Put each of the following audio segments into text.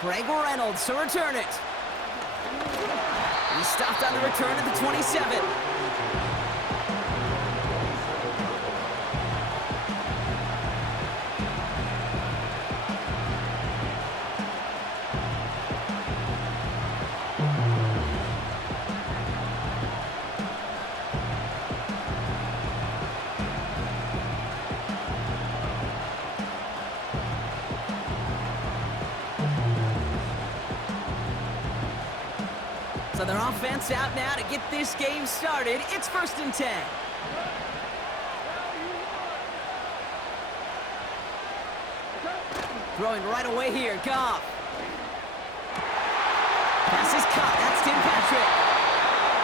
Greg Reynolds to return it. He stopped on the return at the 27. So their offense out now to get this game started. It's 1st and 10. Throwing right away here, Goff. Pass is caught, that's Tim Patrick.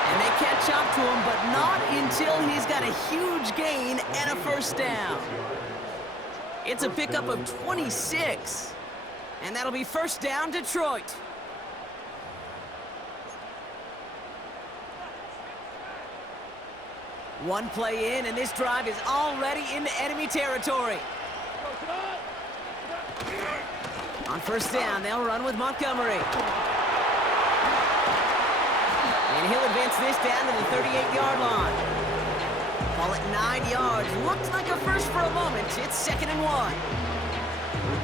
And they catch up to him, but not until he's got a huge gain and a 1st down. It's a pickup of 26. And that'll be 1st down, Detroit. One play in, and this drive is already into enemy territory. On 1st down, they'll run with Montgomery. And he'll advance this down to the 38-yard line. Call it 9 yards. Looked like a first for a moment. It's 2nd and 1.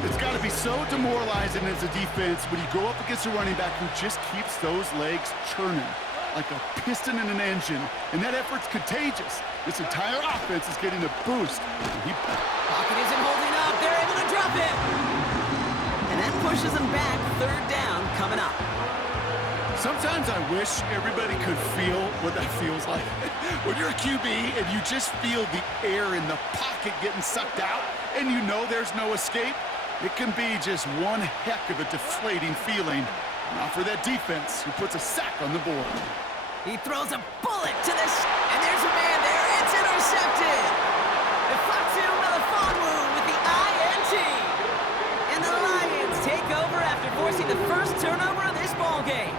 It's got to be so demoralizing as a defense when you go up against a running back who just keeps those legs churning like a piston in an engine, and that effort's contagious. This entire offense is getting a boost. Pocket isn't holding up. They're able to drop him. And that pushes them back. 3rd down coming up. Sometimes I wish everybody could feel what that feels like. When you're a QB and you just feel the air in the pocket getting sucked out and you know there's no escape, it can be just one heck of a deflating feeling. Not for that defense, who puts a sack on the board. He throws a bullet to this, and there's a man there. It's intercepted. Ifatu Melifonwu with the INT. And the Lions take over after forcing the first turnover of this ballgame.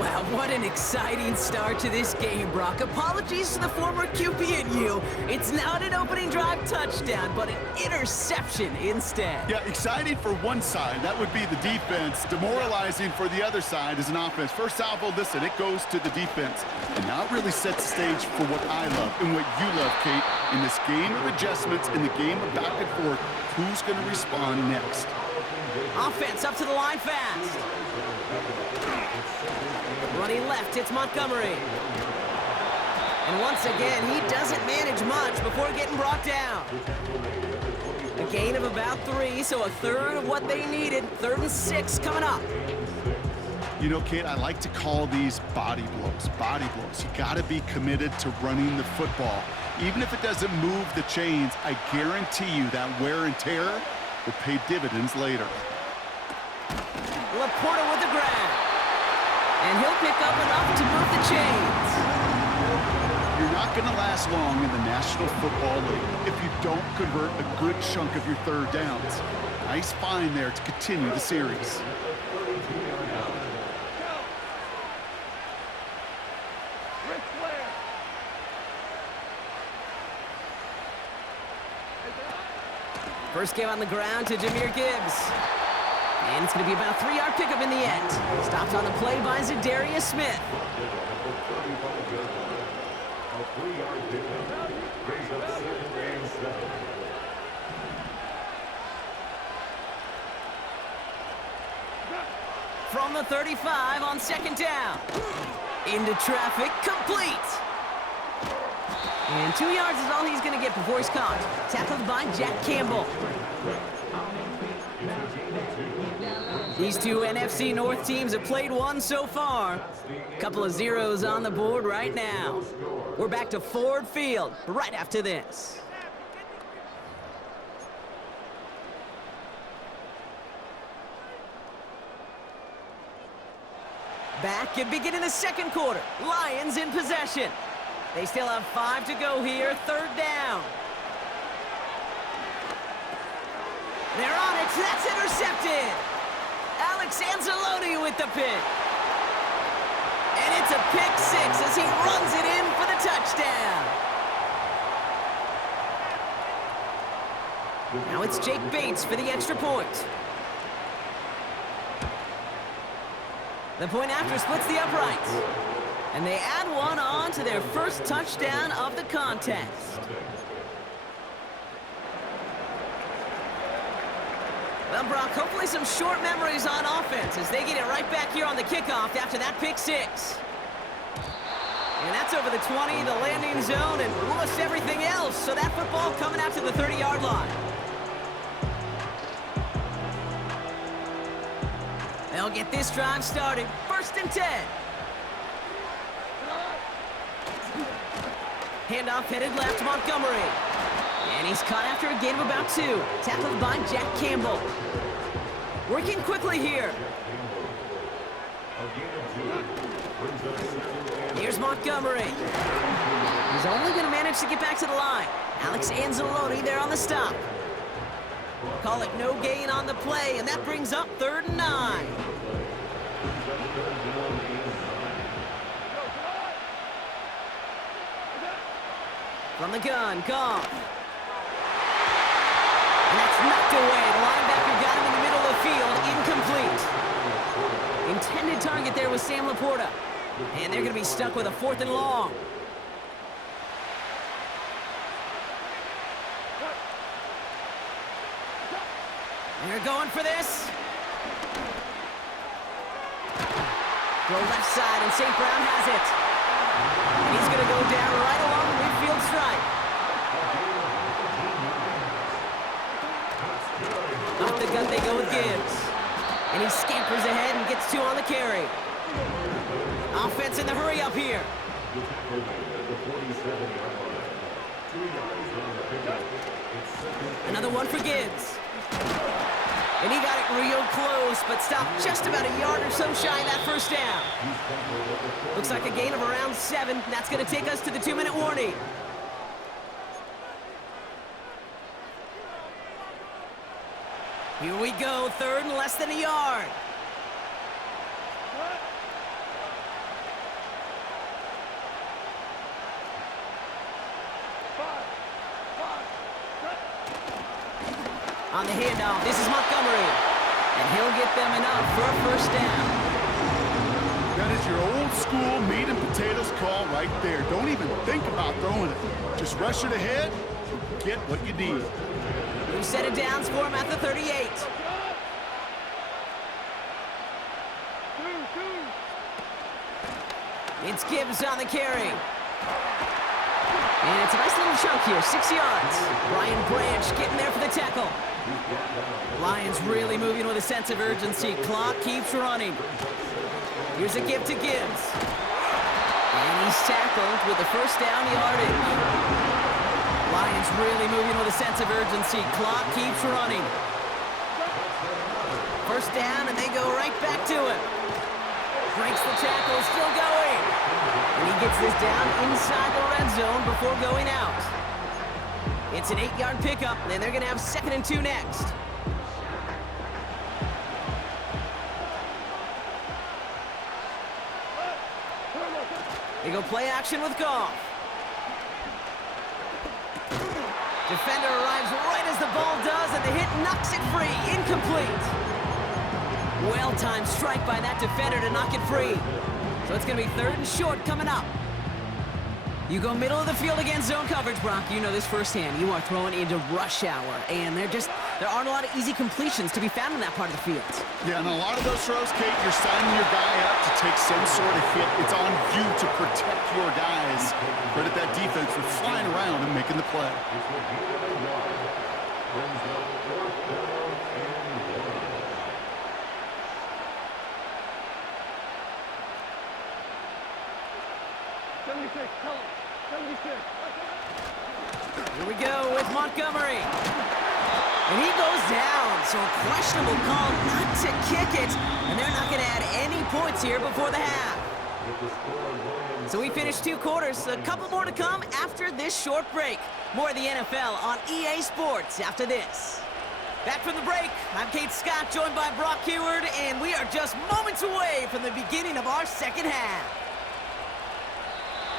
Wow, what an exciting start to this game, Brock. Apologies to the former QB and you. It's not an opening drive touchdown, but an interception instead. Yeah, exciting for one side. That would be the defense. Demoralizing for the other side is an offense. First salvo, listen, it goes to the defense. And now it really sets the stage for what I love and what you love, Kate. In this game of adjustments, in the game of back and forth, who's going to respond next? Offense up to the line fast. Running left, it's Montgomery. And once again, he doesn't manage much before getting brought down. A gain of about 3, so a 1/3 of what they needed. 3rd and 6 coming up. You know, Kate, I like to call these body blows. Body blows. You got to be committed to running the football. Even if it doesn't move the chains, I guarantee you that wear and tear will pay dividends later. Laporta with the grab. And he'll pick up enough to move the chains. You're not going to last long in the National Football League if you don't convert a good chunk of your 3rd downs. Nice find there to continue the series. First game on the ground to Jahmyr Gibbs. And it's going to be about a 3-yard pickup in the end. Stopped on the play by Zadarius Smith. From the 35 on 2nd down. Into traffic, complete. And 2 yards is all he's going to get before he's caught. Tackled by Jack Campbell. These two NFC North teams have played one so far. A couple of zeros on the board right now. We're back to Ford Field right after this. Back and beginning the 2nd quarter. Lions in possession. They still have 5 to go here. 3rd down. They're on it. That's intercepted. Alex Anzalone with the pick. And it's a pick 6 as he runs it in for the touchdown. Now it's Jake Bates for the extra point. The point after splits the uprights. And they add one on to their first touchdown of the contest. Well, Brock, hopefully some short memories on offense as they get it right back here on the kickoff after that pick six. And that's over the 20, the landing zone, and almost everything else. So that football coming out to the 30-yard line. They'll get this drive started. 1st and 10. Handoff headed left, Montgomery. And he's caught after a gain of about 2. Tackled by Jack Campbell. Working quickly here. Here's Montgomery. He's only going to manage to get back to the line. Alex Anzalone there on the stop. Call it no gain on the play, and that brings up 3rd and 9. From the gun, Goff. And that's knocked away. The linebacker got him in the middle of the field. Incomplete. Intended target there was Sam Laporta. And they're going to be stuck with a 4th and long. They're going for this. Go left side, and St. Brown has it. And he's going to go down right along the midfield stripe. Off the gut they go with Gibbs. And he scampers ahead and gets 2 on the carry. Offense in the hurry up here. Another one for Gibbs. And he got it real close, but stopped just about a yard or so shy of that 1st down. Looks like a gain of around 7. That's going to take us to the 2-minute warning. Here we go, 3rd and less than a yard. On the handoff, this is Montgomery. And he'll get them enough for a 1st down. That is your old school meat and potatoes call right there. Don't even think about throwing it. Just rush it ahead and get what you need. New set of downs for him at the 38. It's Gibbs on the carry. And it's a nice little chunk here, 6 yards. Brian Branch getting there for the tackle. Lions really moving with a sense of urgency. Clock keeps running. Here's a give to Gibbs. And he's tackled with the 1st down yardage. Lions really moving with a sense of urgency. Clock keeps running. 1st down, and they go right back to him. Breaks the tackle, still going. And he gets this down inside the red zone before going out. It's an 8-yard pickup, and they're going to have 2nd and 2 next. They go play action with Goff. Defender arrives right as the ball does, and the hit knocks it free. Incomplete. Well-timed strike by that defender to knock it free. So it's going to be 3rd and short coming up. You go middle of the field against zone coverage, Brock. You know this firsthand. You are throwing into rush hour, and there aren't a lot of easy completions to be found in that part of the field. Yeah, and a lot of those throws, Kate, you're signing your guy up to take some sort of hit. It's on you to protect your guys. Credit that defense for flying around and making the play. Here we go with Montgomery. And he goes down. So a questionable call not to kick it. And they're not going to add any points here before the half. So we finished 2 quarters. A couple more to come after this short break. More of the NFL on EA Sports after this. Back from the break, I'm Kate Scott, joined by Brock Heward, and we are just moments away from the beginning of our 2nd half.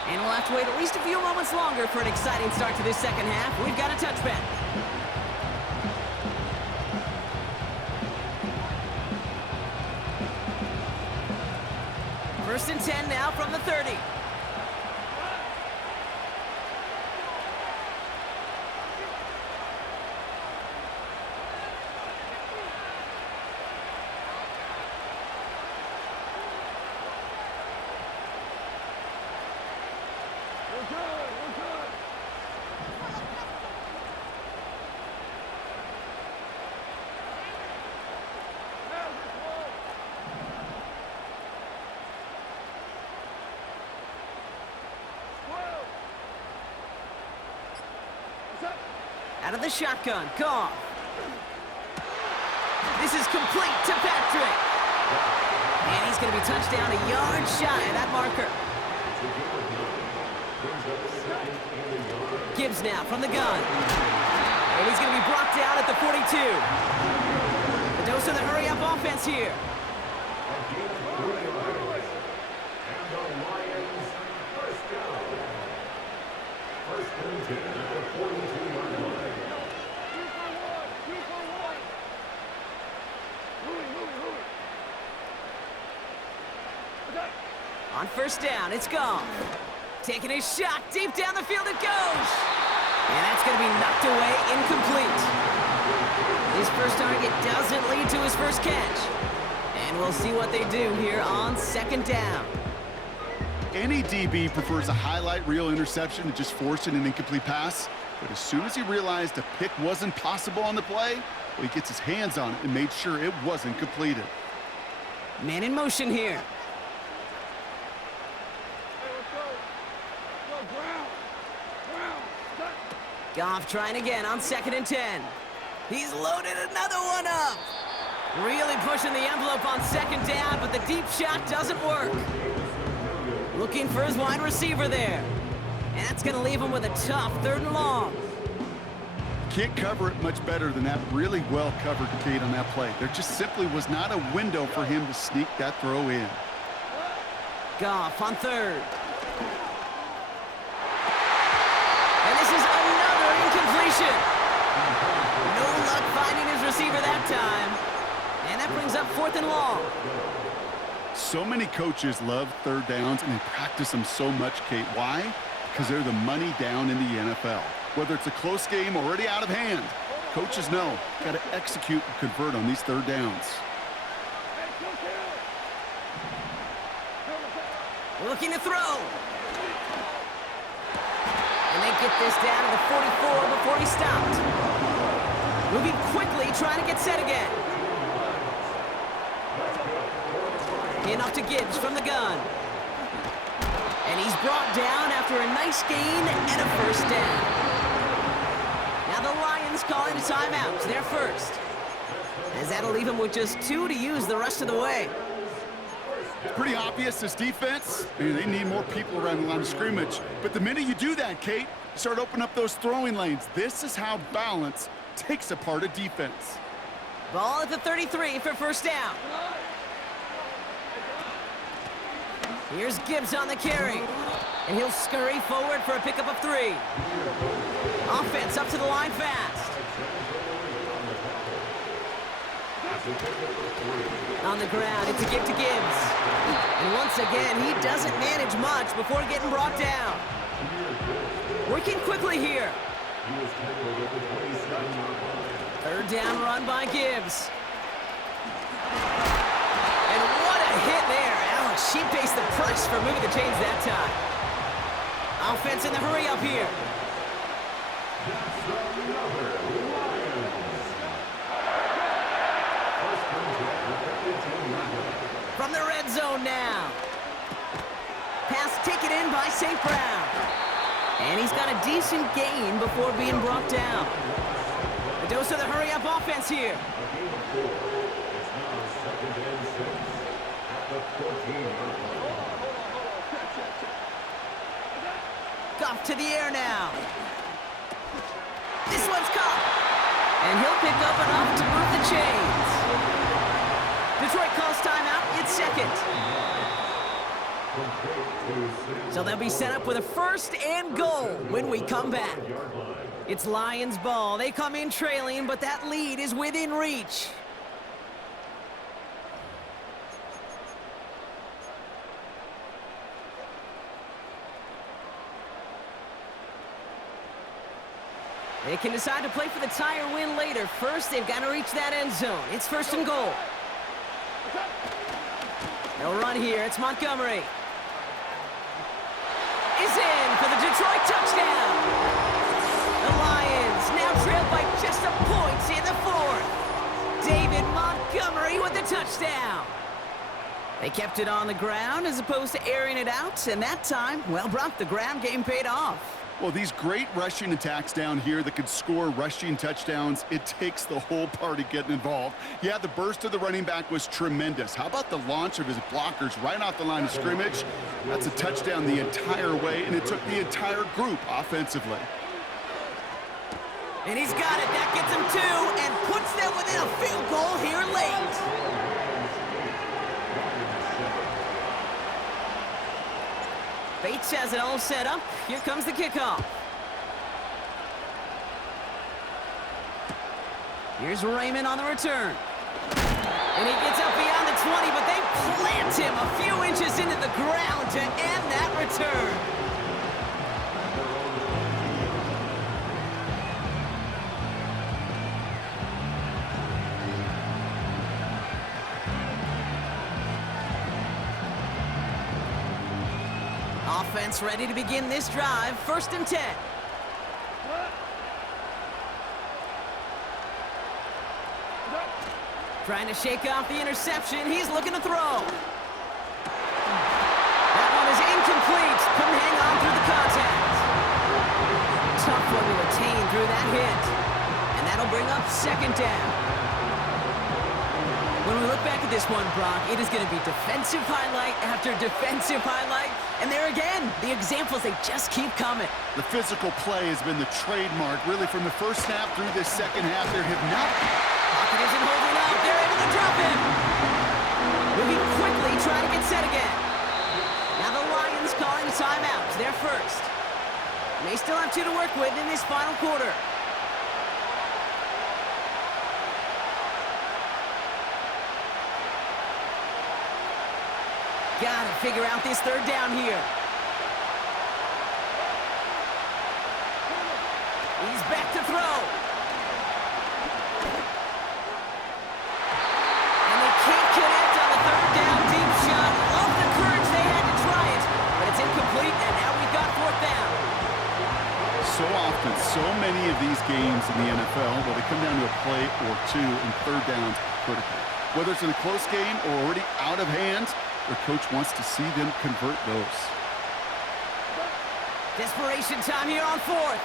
And we'll have to wait at least a few moments longer for an exciting start to this 2nd half. We've got a touchback. First and 10 now from the 30. Out of the shotgun, Goff. This is complete to Patrick. And he's going to be touched down a yard shy of that marker. Gibbs now from the gun. And he's going to be brought down at the 42. The dose of the hurry-up offense here. On first down, it's Goff. Taking a shot deep down the field, it goes. And that's going to be knocked away, incomplete. His first target doesn't lead to his first catch. And we'll see what they do here on second down. Any DB prefers a highlight reel interception to just forcing an incomplete pass. But as soon as he realized a pick wasn't possible on the play, well, he gets his hands on it and made sure it wasn't completed. Man in motion here. Goff trying again on second and 10. He's loaded another one up. Really pushing the envelope on second down, but the deep shot doesn't work. Looking for his wide receiver there. And that's going to leave him with a tough third and long. Can't cover it much better than that. Really well covered, Kate, on that play. There just simply was not a window for him to sneak that throw in. Goff on third. And this is another incompletion. No luck finding his receiver that time. And that brings up fourth and long. So many coaches love third downs, and they practice them so much, Kate. Why? Because they're the money down in the NFL. Whether it's a close game already out of hand, coaches know got to execute and convert on these third downs. Looking to throw. And they get this down to the 44 before he stopped. Moving quickly, trying to get set again. In off to Gibbs from the gun. And he's brought down after a nice gain and a first down. Now the Lions calling a timeout. They're first. As that'll leave him with just 2 to use the rest of the way. It's pretty obvious this defense, they need more people around the line of scrimmage. But the minute you do that, Kate, you start opening up those throwing lanes. This is how balance takes apart a defense. Ball at the 33 for first down. Here's Gibbs on the carry. And he'll scurry forward for a pickup of 3. Offense up to the line fast. On the ground, it's a give to Gibbs. And once again, he doesn't manage much before getting brought down. Working quickly here. Third down run by Gibbs. And what a hit there. Alex, she pays the price for moving the chains that time. Offense in the hurry up here. From the red zone now. Pass taken in by St. Brown. And he's got a decent gain before being brought down. A dose of the hurry-up offense here. Goff to the air now. This one's caught. And he'll pick up enough to move the chains. Detroit calls timeout. It's second. So they'll be set up with a first and goal when we come back. It's Lions ball. They come in trailing, but that lead is within reach. They can decide to play for the tie or win later. First, they've got to reach that end zone. It's 1st and goal. They'll run here. It's Montgomery. Is in for the Detroit touchdown. The Lions now trailed by just a point in the 4th. David Montgomery with the touchdown. They kept it on the ground as opposed to airing it out, and that time, well, Brock, the ground game paid off. Well, these great rushing attacks down here that could score rushing touchdowns, it takes the whole party getting involved. Yeah, the burst of the running back was tremendous. How about the launch of his blockers right off the line of scrimmage? That's a touchdown the entire way, and it took the entire group offensively. And he's got it. That gets him 2 and puts them within a field goal here late. Bates has it all set up. Here comes the kickoff. Here's Raymond on the return. And he gets up beyond the 20, but they plant him a few inches into the ground to end that return. Offense ready to begin this drive. 1st and 10. Trying to shake off the interception. He's looking to throw. That one is incomplete. Couldn't hang on through the contact. Tough one to attain through that hit. And that'll bring up 2nd down. When we look back at this one, Brock, it is going to be defensive highlight after defensive highlight. And there again, the examples, they just keep coming. The physical play has been the trademark, really, from the first snap through this second half. There have not... Pocket isn't holding up. They're able to drop him. Moving quickly, trying to get set again. Now the Lions calling timeouts. They're first. They still have 2 to work with in this final quarter. Gotta figure out this 3rd down here. He's back to throw. And they can't connect on the 3rd down deep shot. Love the courage they had to try it, but it's incomplete, and now we've got 4th down. So often, so many of these games in the NFL, where they come down to a play or 2, and 3rd downs are critical. Whether it's in a close game or already out of hand, their coach wants to see them convert those. Desperation time here on 4th.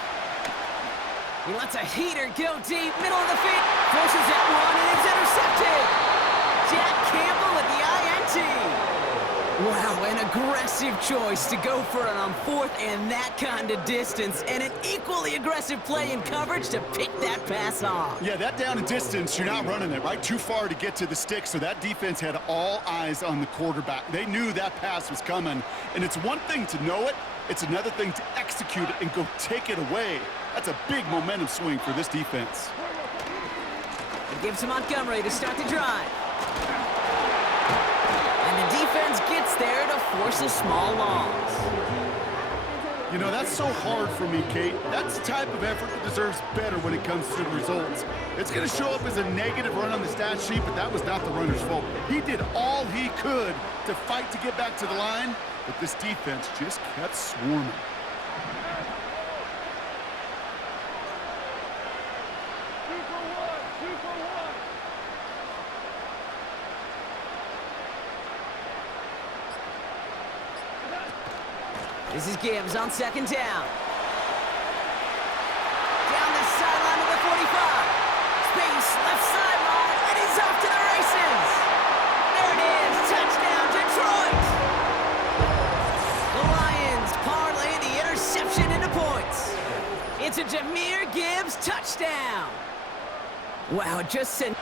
He lets a heater go deep, middle of the field. Forces that one, and it's intercepted. Jack Campbell with the INT. Wow, an aggressive choice to go for it on 4th and that kind of distance. And an equally aggressive play in coverage to pick that pass off. Yeah, that down and distance, you're not running it, right? Too far to get to the stick, so that defense had all eyes on the quarterback. They knew that pass was coming, and it's one thing to know it, it's another thing to execute it and go take it away. That's a big momentum swing for this defense. It gives to Montgomery to start the drive. And the defense gets there to force a small loss. You know, that's so hard for me, Kate. That's the type of effort that deserves better when it comes to the results. It's going to show up as a negative run on the stat sheet, but that was not the runner's fault. He did all he could to fight to get back to the line, but this defense just kept swarming. This is Gibbs on 2nd down. Down the sideline to the 45. Space, left sideline, and he's off to the races. There it is, touchdown, Detroit. The Lions parlay the interception into points. It's a Jahmyr Gibbs touchdown. Wow, just sent...